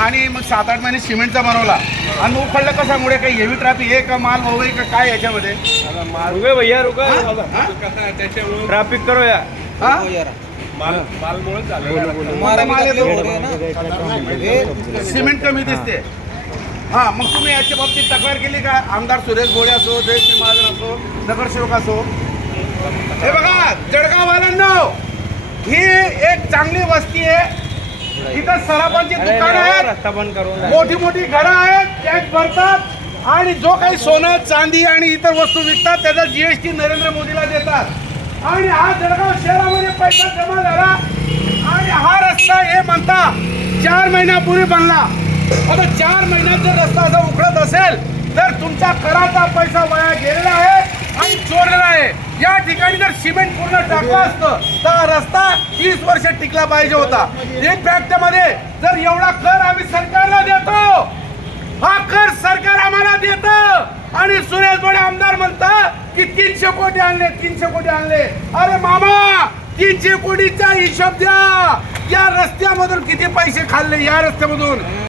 आणि मग सात आठ महिने सिमेंटचा बनवला. आणि मग उखडलं कशामुळे? काही हेवी ट्रॅफिक आहे का माल आहे का काय याच्यामध्ये? रुके भैया रुका हा? ट्रॅफिक करो या. हा? मालमुळे सिमेंट कमी दिसते. हा मग तुम्ही याच्या बाबतीत तक्रार केली का? आमदार सुरेश भोळे असो जयश्री महाजन असो नगरसेवक असो. हे बघा जळगाववाल्यांनो ही एक चांगली वस्ती आहे. इथं सराफांची दुकानं आहेत. रस्ता बंद करून मोठी मोठी घरं आहेत टॅक्स भरतात. आणि जो काही सोनं चांदी आणि इतर वस्तू विकतात त्याचा जीएसटी नरेंद्र मोदीला देतात. आणि हा जळगाव शहरामध्ये पैसा जमा झाला. आणि हा रस्ता हे म्हणता चार महिन्यापूर्वी बनला. आता चार महिन्यात जर रस्ता असा उखडत असेल तर तुमचा कराचा पैसा वाया गेलेला आहे आणि चोरलेला आहे या ठिकाणी जर सिमेंट पूर्ण टाकलं असतं तर हा रस्ता तीस वर्ष टिकला पाहिजे होता. एक फॅक्टमध्ये जर एवढा कर आम्ही सरकारला देतो हा कर सरकार आम्हाला देत. आणि सुरेश बोडे आमदार म्हणतात की तीनशे कोटी आणले तीनशे कोटी आणले. अरे मामा तीनशे कोटीचा हिशोब द्या. या रस्त्यामधून किती पैसे खाल्ले या रस्त्यामधून?